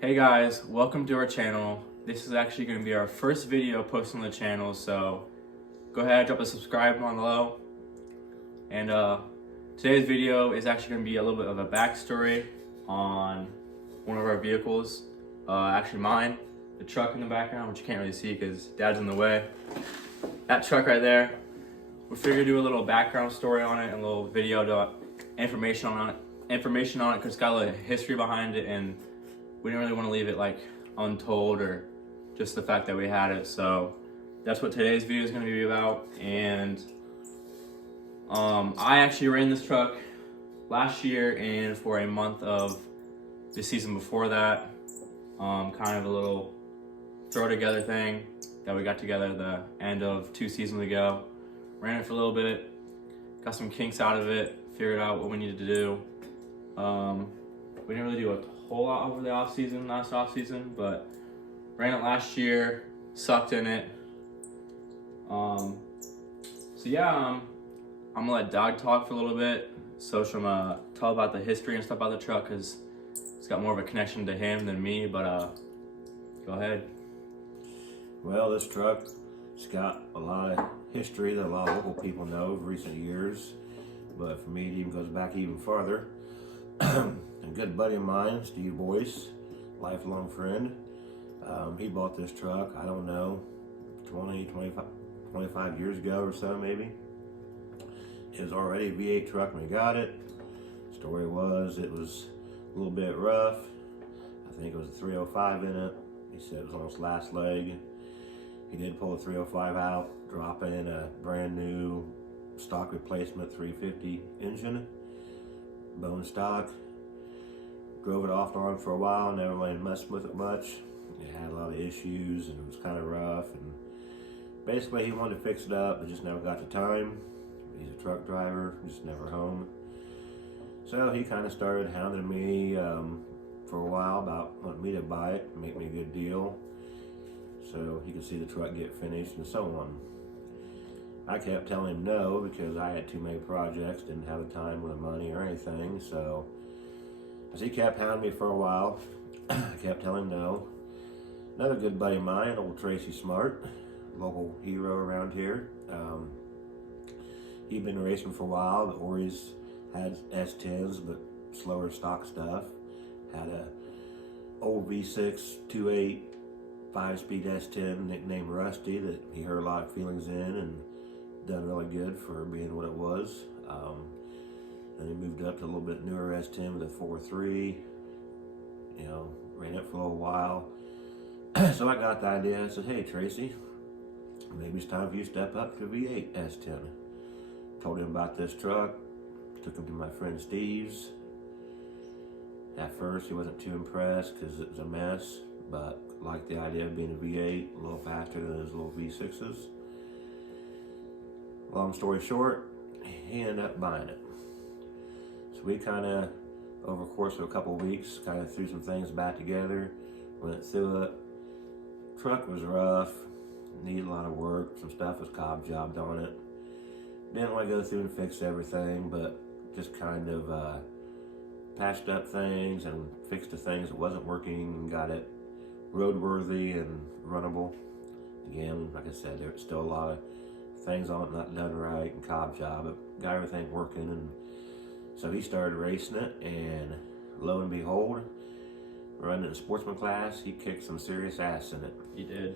Hey guys, welcome to our channel. This is actually going to be our first video posted on the channel, so go ahead, drop a subscribe on below. And today's video is actually going to be a little bit of a backstory on one of our vehicles. Actually mine, the truck in the background, which you can't really see because Dad's in the way. That truck right there. We figured to do a little background story on it and a little video information on it because it's got a little history behind it, and we didn't really want to leave it like untold or just the fact that we had it. So that's what today's video is going to be about. And I actually ran this truck last year and for a month of the season before that. Kind of a little throw together thing that we got together the end of 2 seasons ago. Ran it for a little bit, got some kinks out of it, figured out what we needed to do. We didn't really do a whole lot over the last off season, but ran it last year, sucked in it. So yeah, I'm gonna let Doug talk for a little bit. So I'm gonna tell about the history and stuff about the truck because it's got more of a connection to him than me. But go ahead. Well, this truck's got a lot of history that a lot of local people know of recent years, but for me it even goes back even farther. A good buddy of mine, Steve Boyce, lifelong friend, he bought this truck, I don't know, 25 years ago or so maybe. It was already a V8 truck when he got it. Story was, it was a little bit rough. I think it was a 305 in it. He said it was on its last leg. He did pull the 305 out, drop in a brand new stock replacement 350 engine, bone stock. Drove it off and on for a while, never really messed with it much. It had a lot of issues and it was kind of rough, and basically he wanted to fix it up but just never got the time. He's a truck driver, just never home. So he kind of started hounding me for a while about wanting me to buy it and make me a good deal so he could see the truck get finished and so on. I kept telling him no because I had too many projects, didn't have the time or the money or anything. So as he kept hounding me for a while, I kept telling him no. Another good buddy of mine, old Tracy Smart, local hero around here. He'd been racing for a while. The Ori's had S10s, but slower stock stuff. Had a old V6 2.8 5-speed S10 nicknamed Rusty that he heard a lot of feelings in and done really good for being what it was. Then he moved up to a little bit newer S10 with a 4.3. You know, ran it for a little while. So I got the idea. I said, hey Tracy, maybe it's time for you to step up to V8 S10. Told him about this truck. Took him to my friend Steve's. At first he wasn't too impressed because it was a mess, but liked the idea of being a V8 a little faster than his little V6s. Long story short, he ended up buying it. So we kind of, over the course of a couple of weeks, kind of threw some things back together, went through it. Truck was rough, needed a lot of work, some stuff was cob jobbed on it. Didn't want to go through and fix everything, but just kind of patched up things and fixed the things that wasn't working and got it roadworthy and runnable. Again, like I said, there's still a lot of things on it not done right and cob job, but got everything working. And so he started racing it, and lo and behold, running in sportsman class, he kicked some serious ass in it. He did.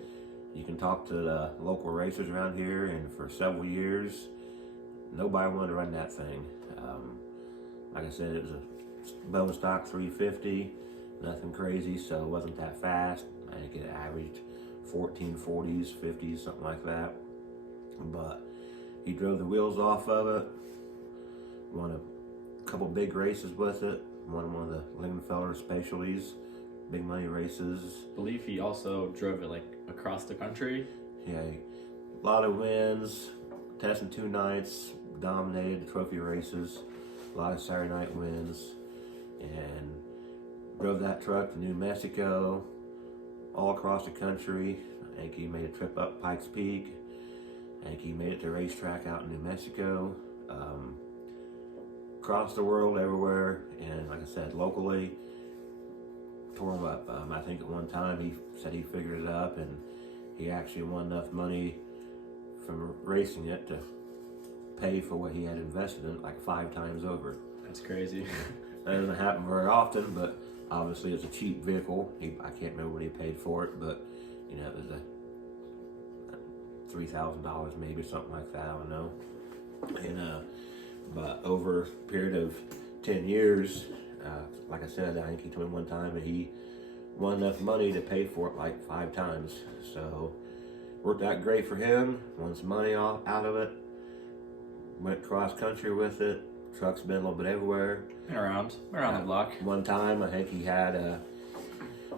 You can talk to the local racers around here, and for several years, nobody wanted to run that thing. Like I said, it was a bone stock 350, nothing crazy, so it wasn't that fast. I think it averaged 1440s, 50s, something like that. But he drove the wheels off of it, won a couple big races with it, won one of the Lingenfelder specialties, big money races. I believe he also drove it like across the country. Yeah, a lot of wins, testing 2 nights, dominated the trophy races, a lot of Saturday night wins, and drove that truck to New Mexico, all across the country. I think he made a trip up Pikes Peak. I think he made it to a racetrack out in New Mexico. Across the world, everywhere, and like I said, locally, tore him up. I think at one time he said he figured it up, and he actually won enough money from racing it to pay for what he had invested in it, like 5 times over. That's crazy. That doesn't happen very often, but obviously it's a cheap vehicle. I can't remember what he paid for it, but you know, it was a $3,000 maybe, something like that. I don't know. And but over a period of 10 years, like I said, I think he told me one time that he won enough money to pay for it like 5 times. So worked out great for him. Won some money out of it. Went cross country with it. Truck's been a little bit everywhere. Been around the block. One time, I think he had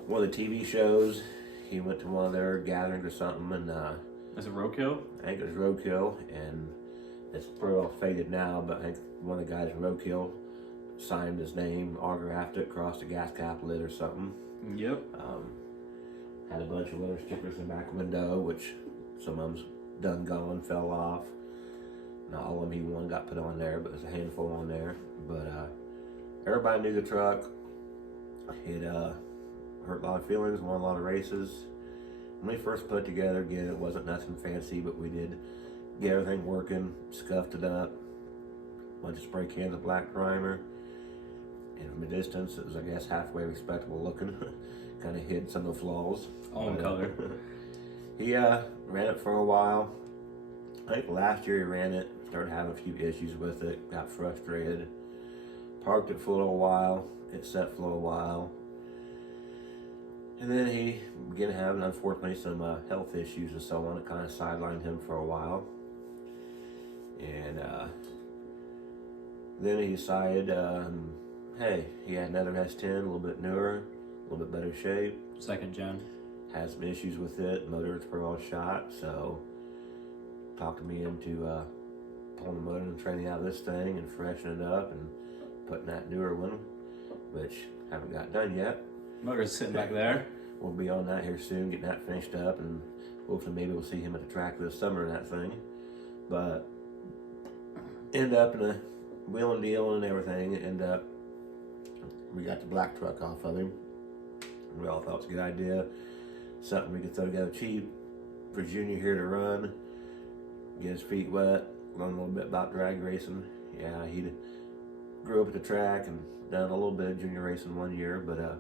one of the TV shows. He went to one of their gatherings or something, and Is it roadkill? I think it was Roadkill, and it's pretty well faded now, but I think one of the guys in Roadkill signed his name, autographed it across the gas cap lid or something. Yep. Had a bunch of little stickers in the back window, which some of them's done gone, fell off. Not all of them he won got put on there, but there's a handful on there. But everybody knew the truck. It hurt a lot of feelings, won a lot of races. When we first put it together, again, it wasn't nothing fancy, but we did get everything working, scuffed it up, bunch of spray cans of black primer. And from a distance, it was, I guess, halfway respectable looking. Kind of hid some of the flaws. All in color. He ran it for a while. I think last year he ran it, started having a few issues with it, got frustrated. Parked it for a little while, it sat for a little while. And then he began having, unfortunately, some health issues and so on. It kind of sidelined him for a while. And then he decided, hey, he had another S10, a little bit newer, a little bit better shape. 2nd gen. Had some issues with it, motor was pretty well shot, so talked me into pulling the motor and training out of this thing and freshening it up and putting that newer one, which haven't got done yet. Motor's sitting back there. We'll be on that here soon, getting that finished up, and hopefully maybe we'll see him at the track this summer in that thing. But end up in a wheel and deal and everything. End up, we got the black truck off of him. We all thought it was a good idea. Something we could throw together cheap for Junior here to run, get his feet wet, learn a little bit about drag racing. Yeah, he grew up at the track and done a little bit of junior racing one year, but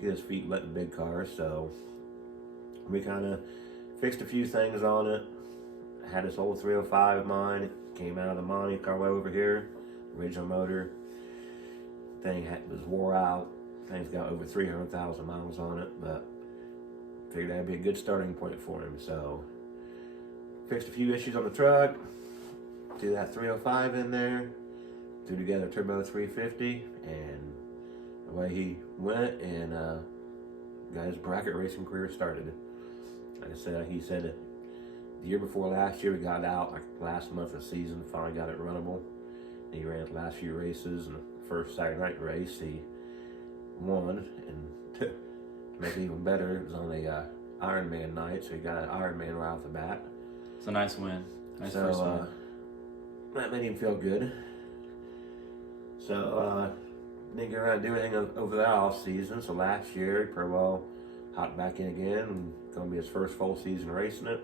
get his feet wet in big cars. So we kind of fixed a few things on it. I had this old 305 of mine. It came out of the Monte Carlo over here, original motor. Thing was wore out. Thing's got over 300,000 miles on it, but figured that'd be a good starting point for him. So fixed a few issues on the truck, threw that 305 in there, threw together a turbo 350, and away he went and got his bracket racing career started. Like I said, he said the year before last year we got out, like last month of the season, finally got it runnable. And he ran the last few races, and the first Saturday night race he won, and to make it even better, it was on a Ironman night, so he got an Ironman right off the bat. It's a nice win. Nice first win. That made him feel good. So didn't get around to do anything over that off season. So last year he pretty well hopped back in again, and gonna be his first full season racing it.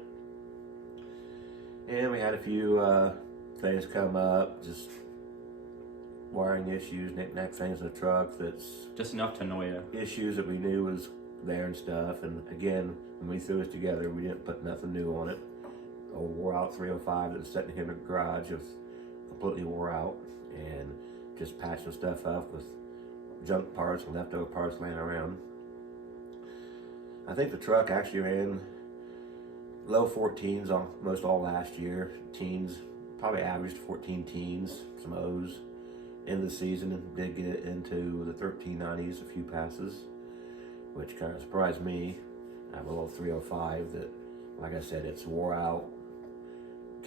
And we had a few things come up, just wiring issues, knick-knack things in the truck that's just enough to annoy you. Issues that we knew was there and stuff. And again, when we threw it together, we didn't put nothing new on it. Old wore out 305 that was sitting here in the garage was completely wore out, and just patching stuff up with junk parts and leftover parts laying around. I think the truck actually ran low 14s almost all last year. Teens, probably averaged 14 teens, some O's. End of the season, and did get it into the 1390s, a few passes, which kind of surprised me. I have a little 305 that, like I said, it's wore out,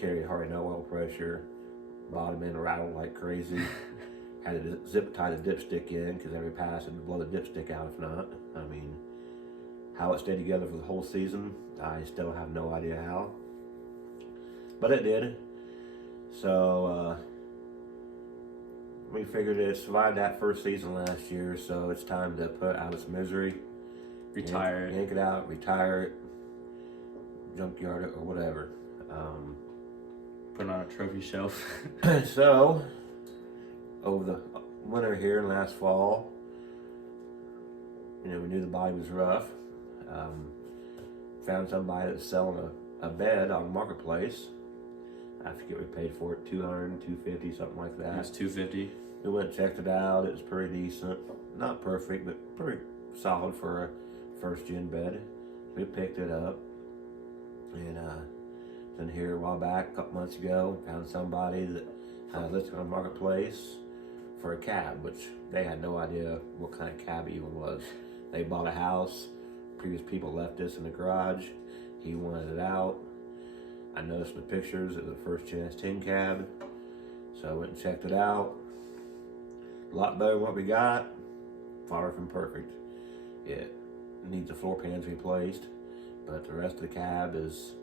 carried hardly no oil pressure, bottom end rattled like crazy. Had to zip tie the dipstick in because every pass would blow the dipstick out if not. I mean, how it stayed together for the whole season, I still have no idea how. But it did. So we figured it survived that first season last year, so it's time to put it out of its misery. Retire it. Yank it out, retire it, junkyard it, or whatever. Put it on a trophy shelf. So, over the winter here and last fall, we knew the body was rough. Found somebody that's selling a bed on the marketplace. I forget we paid for it, $200, $250, something like that. It was $250. We went and checked it out. It was pretty decent. Not perfect, but pretty solid for a first gen bed. We picked it up. And then here a while back, a couple months ago, found somebody that had listed on the marketplace for a cab, which they had no idea what kind of cab it even was. They bought a house. Previous people left this in the garage. He wanted it out. I noticed in the pictures it was a first gen s10 cab. So I went and checked it out. A lot better than what we got. Far from perfect. It needs the floor pans replaced, but the rest of the cab is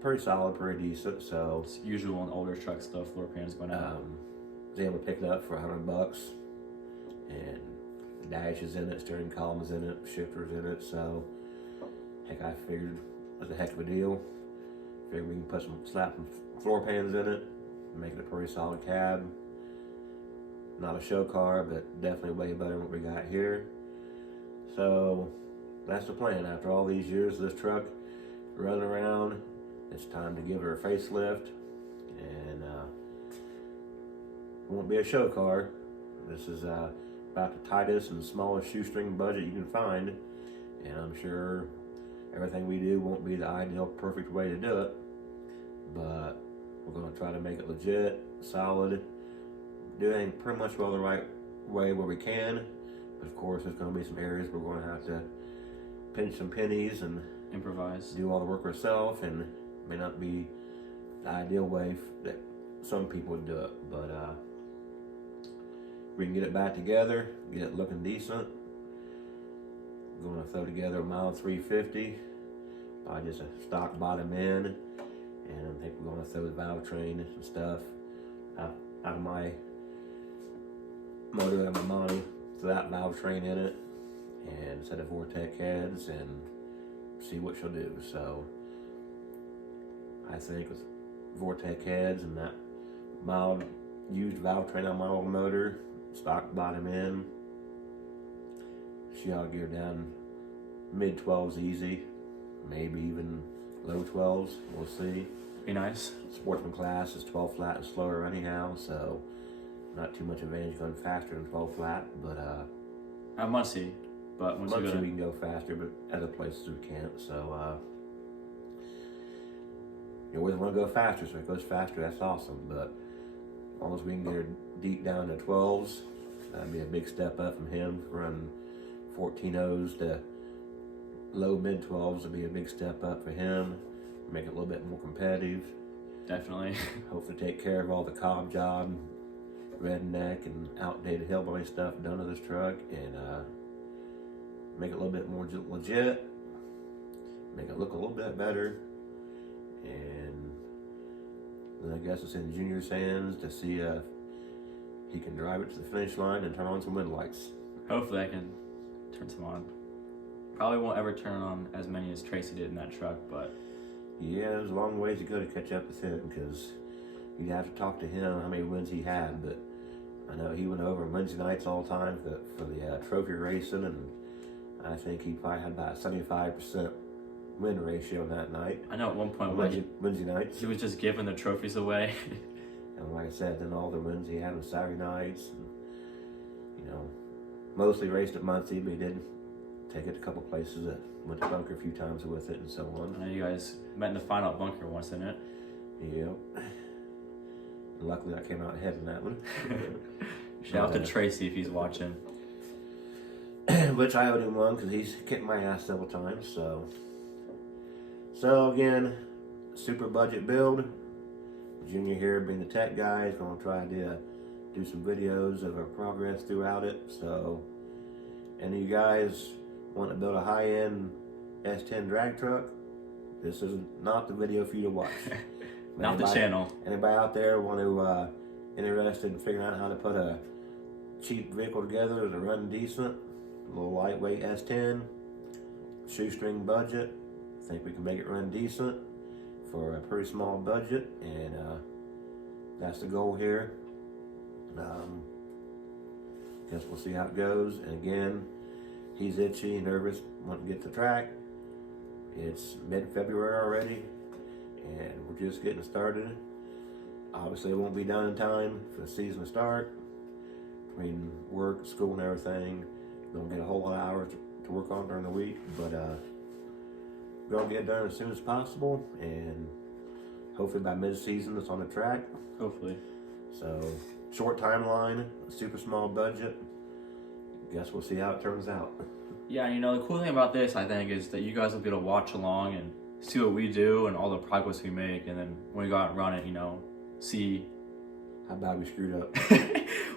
pretty solid, pretty decent. So it's usual in older truck stuff, floor pans going out. Was able to pick it up for $100, and the dash is in it, steering column is in it, shifters in it. So heck, I figured it was a heck of a deal. Figured we can slap some floor pans in it, make it a pretty solid cab. Not a show car, but definitely way better than what we got here. So that's the plan. After all these years of this truck running around, it's time to give her a facelift, and it won't be a show car. This is about the tightest and smallest shoestring budget you can find, and I'm sure everything we do won't be the ideal, perfect way to do it, but we're going to try to make it legit, solid, do everything pretty much well the right way where we can. But of course, there's going to be some areas we're going to have to pinch some pennies and improvise, do all the work ourselves, and may not be the ideal way that some people would do it, but we can get it back together, get it looking decent. We're going to throw together a mile 350 by just a stock bottom end, and I think we're going to throw the valve train and stuff out of my motor and my money, throw that valve train in it, and set of Vortec heads and see what she'll do. So I think with Vortec heads and that mild used valve train on my old motor, stock bottom end, she ought to get her down mid 12s easy, maybe even low 12s. We'll see. Be nice. Sportsman class is 12 flat and slower anyhow, so not too much advantage going faster than 12 flat. But I must see. But once we can go faster, but other places we can't. So you always want to go faster, so if it goes faster, that's awesome. But as long as we can get her deep down to 12s, that'd be a big step up from him. Running 14.0s to low mid 12s would be a big step up for him. Make it a little bit more competitive. Definitely. Hopefully take care of all the cob job, redneck, and outdated hillbilly stuff done to this truck, and make it a little bit more legit, make it look a little bit better, and then I guess it's in Junior's hands to see if he can drive it to the finish line and turn on some wind lights. Hopefully I can turn some on. Probably won't ever turn on as many as Tracy did in that truck, but yeah, there's a long ways to go to catch up with him, because you'd have to talk to him how many wins he had. But I know he went over Wednesday nights all the time for the trophy racing, and I think he probably had about 75% win ratio that night. I know at one point Wednesday nights he was just giving the trophies away. And like I said, then all the wins he had on Saturday nights, and mostly raced at Muncie, but he did take it a couple places. Went to Bunker a few times with it and so on. I know you guys met in the final at Bunker once, didn't it? Yep. Luckily I came out ahead in that one. Shout out to Tracy if he's watching. Which I owed him one, because he's kicked my ass several times. So again, super budget build. Junior here, being the tech guy, is going to try to do some videos of our progress throughout it. So any of you guys want to build a high-end S10 drag truck, this is not the video for you to watch. Not the channel. Anybody out there want to interested in figuring out how to put a cheap vehicle together to run decent, a little lightweight S10, shoestring budget, I think we can make it run decent for a pretty small budget, and that's the goal here. Guess we'll see how it goes. And again, he's itchy, nervous, wanting to get to the track. It's mid-February already, and we're just getting started. Obviously, it won't be done in time for the season to start. Between work, school, and everything, don't get a whole lot of hours to work on during the week, but we're gonna get it done as soon as possible, and hopefully by mid-season it's on the track. Hopefully. So, short timeline, super small budget. Guess we'll see how it turns out. Yeah, you know, the cool thing about this, I think, is that you guys will be able to watch along and see what we do and all the progress we make, and then when we go out and run it, you know, see how bad we screwed up.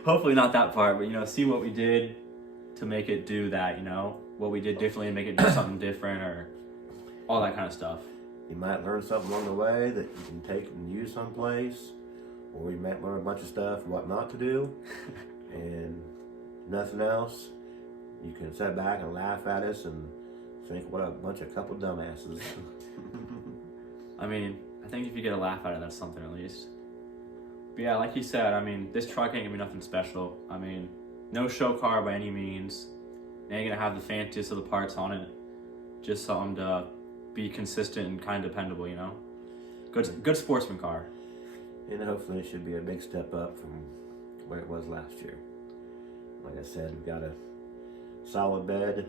Hopefully not that part, but, you know, see what we did to make it do that, you know, what we did differently and make it do something different, or all that kind of stuff. You might learn something along the way that you can take and use someplace, or you might learn a bunch of stuff, what not to do, and nothing else. You can sit back and laugh at us and think, what a bunch of couple dumbasses. I mean, I think if you get a laugh out of it, that's something at least. But yeah, like you said, I mean, this truck ain't gonna be nothing special. I mean, no show car by any means. It ain't gonna have the fanciest of the parts on it. Just something to be consistent and kind of dependable, you know? Good sportsman car. And hopefully it should be a big step up from where it was last year. Like I said, we've got a solid bed,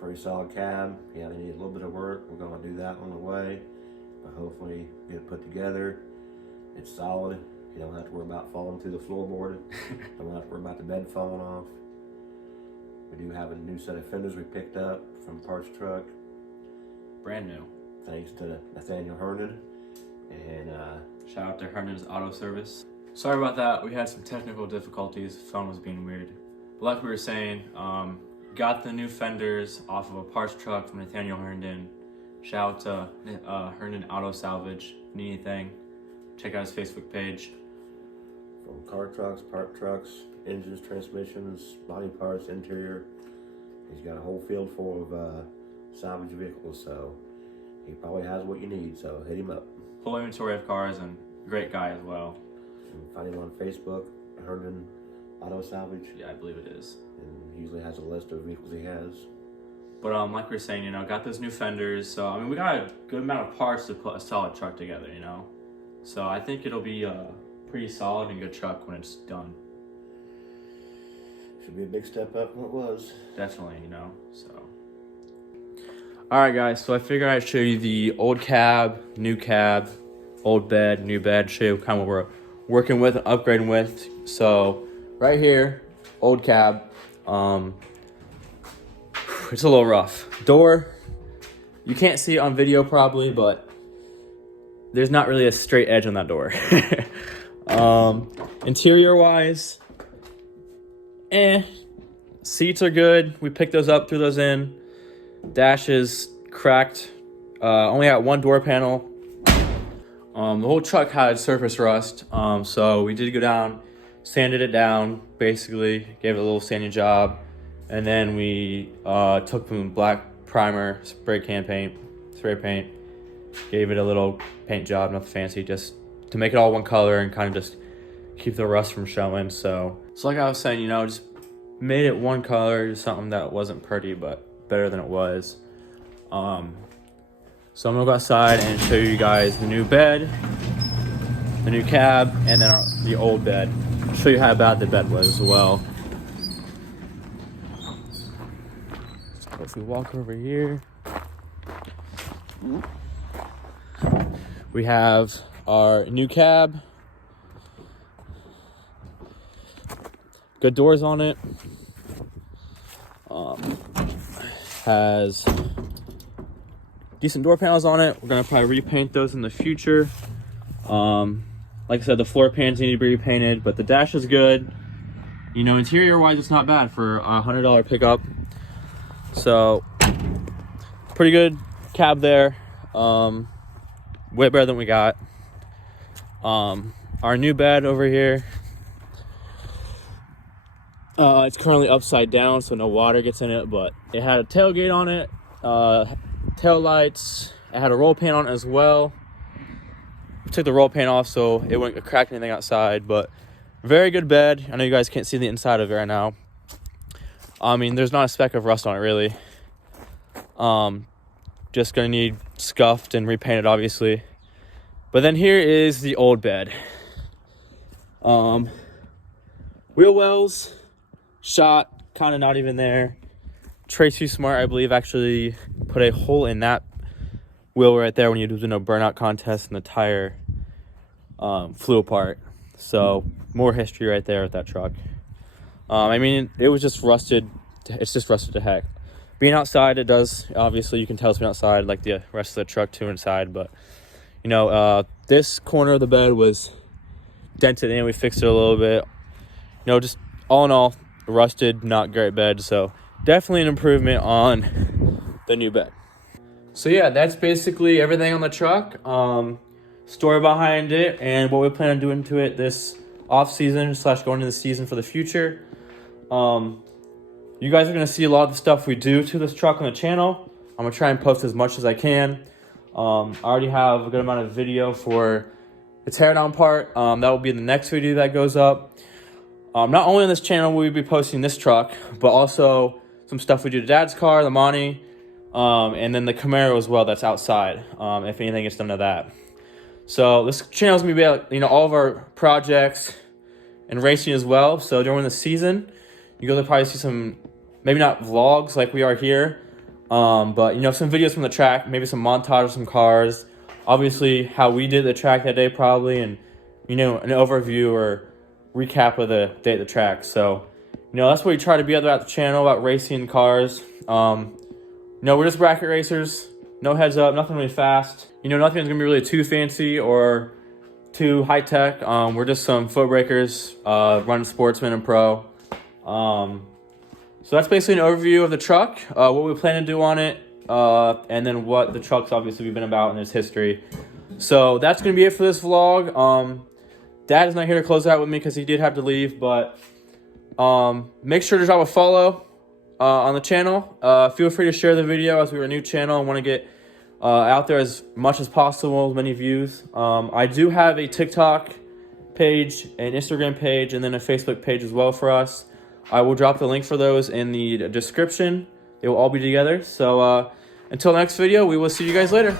pretty solid cab. Yeah, they need a little bit of work. We're gonna do that on the way, but hopefully get it put together. It's solid. You don't have to worry about falling through the floorboard. Don't have to worry about the bed falling off. We do have a new set of fenders we picked up from Parts Truck. Brand new. Thanks to Nathaniel Herndon. And shout out to Herndon's Auto Service. Sorry about that. We had some technical difficulties. Phone was being weird. But like we were saying, got the new fenders off of a Parts Truck from Nathaniel Herndon. Shout out to Herndon Auto Salvage. If you need anything, check out his Facebook page. From car trucks, part trucks, engines, transmissions, body parts, interior. He's got a whole field full of salvage vehicles, so he probably has what you need, so hit him up. Full inventory of cars, and great guy as well. You can find him on Facebook, Herndon Auto Salvage. Yeah, I believe it is. And he usually has a list of vehicles he has. But like we were saying, you know, got those new fenders, so I mean, we got a good amount of parts to put a solid truck together, you know. So I think it'll be a pretty solid and good truck when it's done. Should be a big step up from what it was. Definitely, you know, so. Alright guys, so I figured I'd show you the old cab, old bed, new bed, show you kind of what we're working with and upgrading with. So right here, old cab, it's a little rough. Door, you can't see it on video probably, but there's not really a straight edge on that door. Interior wise, seats are good. We picked those up, threw those in. Dash is cracked. Only got one door panel. The whole truck had surface rust. So we did go down, sanded it down, basically gave it a little sanding job, and then we took some black primer, spray paint, gave it a little paint job, nothing fancy, just to make it all one color and kind of just keep the rust from showing. So like I was saying, you know, just made it one color, just something that wasn't pretty but better than it was. So I'm gonna go outside and show you guys the new bed, the new cab, and then the old bed. I'll show you how bad the bed was as well. So if we walk over here, we have our new cab. Good doors on it. Has decent door panels on it. We're gonna probably repaint those in the future. Like I said, the floor pans need to be repainted, but the dash is good. You know, interior wise, it's not bad for a $100 pickup. So, pretty good cab there. Way better than we got. our new bed over here. It's currently upside down, so no water gets in it, but it had a tailgate on it, tail lights. It had a roll pan on it as well. We took the roll pan off so it wouldn't crack anything outside, but very good bed. I know you guys can't see the inside of it right now. I mean, there's not a speck of rust on it really. Just gonna need scuffed and repainted, obviously. But then here is the old bed. Wheel wells shot, kind of not even there. Tracy Smart, I believe, actually put a hole in that wheel right there when you do the no burnout contest and the tire flew apart. So more history right there with that truck. I mean, it was just rusted. It's just rusted to heck. Being outside, it does, obviously you can tell it's been outside like the rest of the truck too inside, but you know, this corner of the bed was dented in. We fixed it a little bit. You know, just all in all, rusted, not great bed. So definitely an improvement on the new bed. So yeah, that's basically everything on the truck. Story behind it and what we plan on doing to it this off season / going into the season for the future. You guys are gonna see a lot of the stuff we do to this truck on the channel. I'm gonna try and post as much as I can. I already have a good amount of video for the teardown part. That will be the next video that goes up. Not only on this channel will we be posting this truck, but also some stuff we do to Dad's car, the Monty, and then the Camaro as well that's outside, if anything gets done to that. So this channel is going to be about, you know, all of our projects and racing as well. So during the season, you guys will probably see some, maybe not vlogs like we are here, but, you know, some videos from the track, maybe some montage of some cars. Obviously, how we did the track that day probably, and, you know, an overview or recap of the day at the track. So, you know, that's what we try to be about the channel, about racing cars. You know, we're just bracket racers. No heads up, nothing really fast. You know, nothing's gonna be really too fancy or too high tech. We're just some foot breakers, running sportsman and pro. So that's basically an overview of the truck, what we plan to do on it, and then what the truck's obviously been about in its history. So that's gonna be it for this vlog. Dad is not here to close out with me because he did have to leave, but make sure to drop a follow on the channel. Feel free to share the video as we're a new channel and want to get out there as much as possible, as many views. I do have a TikTok page, an Instagram page, and then a Facebook page as well for us. I will drop the link for those in the description. They will all be together. So until next video, we will see you guys later.